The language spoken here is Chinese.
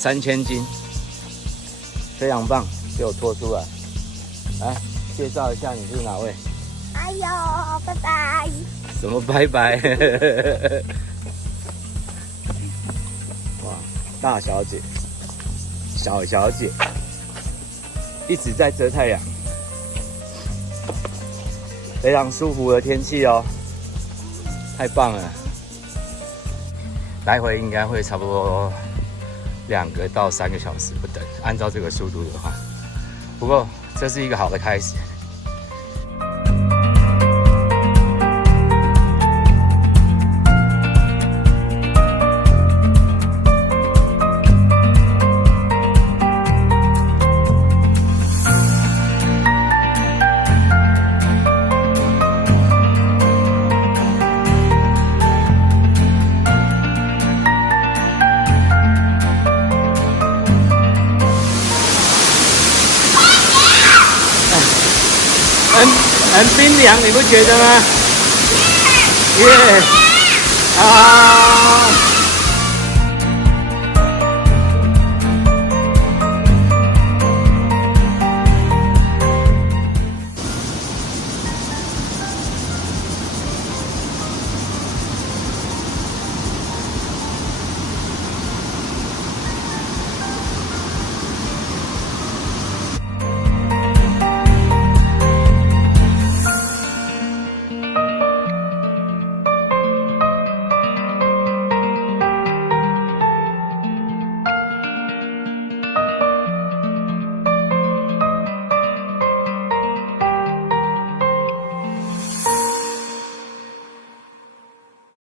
3000斤，非常棒，给我拖出来。来介绍一下你是哪位？哎呦，拜拜！什么拜拜？哇，大小姐、小小姐一直在遮太阳，非常舒服的天气哦，太棒了！来回应该会差不多2个到3个小时不等，按照这个速度的话。不过这是一个好的开始。很冰凉，你不觉得吗？耶！啊！